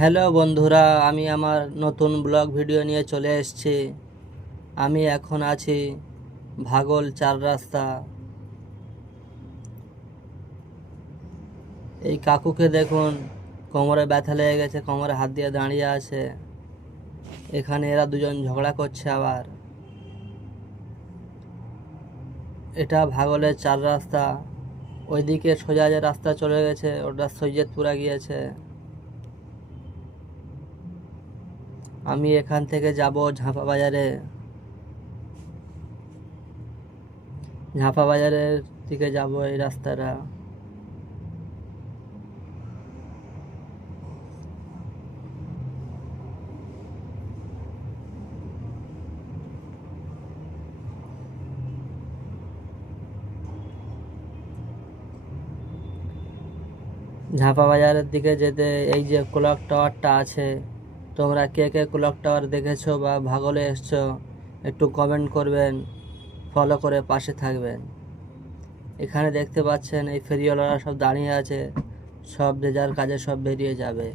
Hello বন্ধুরা, আমি আমার নতুন ব্লগ ভিডিও নিয়ে চলে এসেছি। আমি এখন আছি ভাগল চার রাস্তা। এই কাকুকে দেখুন, কোমরে ব্যথা লেগে গেছে, কোমরে হাত দিয়ে দাঁড়িয়ে আছে। এখানে এরা দুজন ঝগড়া করছে। আবার এটা ভাগলের চার রাস্তা। ওইদিকে সোজা যে রাস্তা চলে গেছে ওটা সৈয়দপুরা গিয়েছে। আমি এখান থেকে যাব ঝাঁপা বাজারে। ঝাঁপা বাজারের দিকে যাব এই রাস্তাটা। ঝাঁপা বাজারের দিকে যেতে এই যে ক্লক টাওয়ারটা আছে, তোমরা কে কে ক্লক টাওয়ার দেখেছো বা ভাগলে এসছো একটু কমেন্ট করবেন, ফলো করে পাশে থাকবেন। এখানে দেখতে পাচ্ছেন এই ফেরিওয়ালারা সব দাঁড়িয়ে আছে, সব যে যার কাজে সব বেরিয়ে যাবে।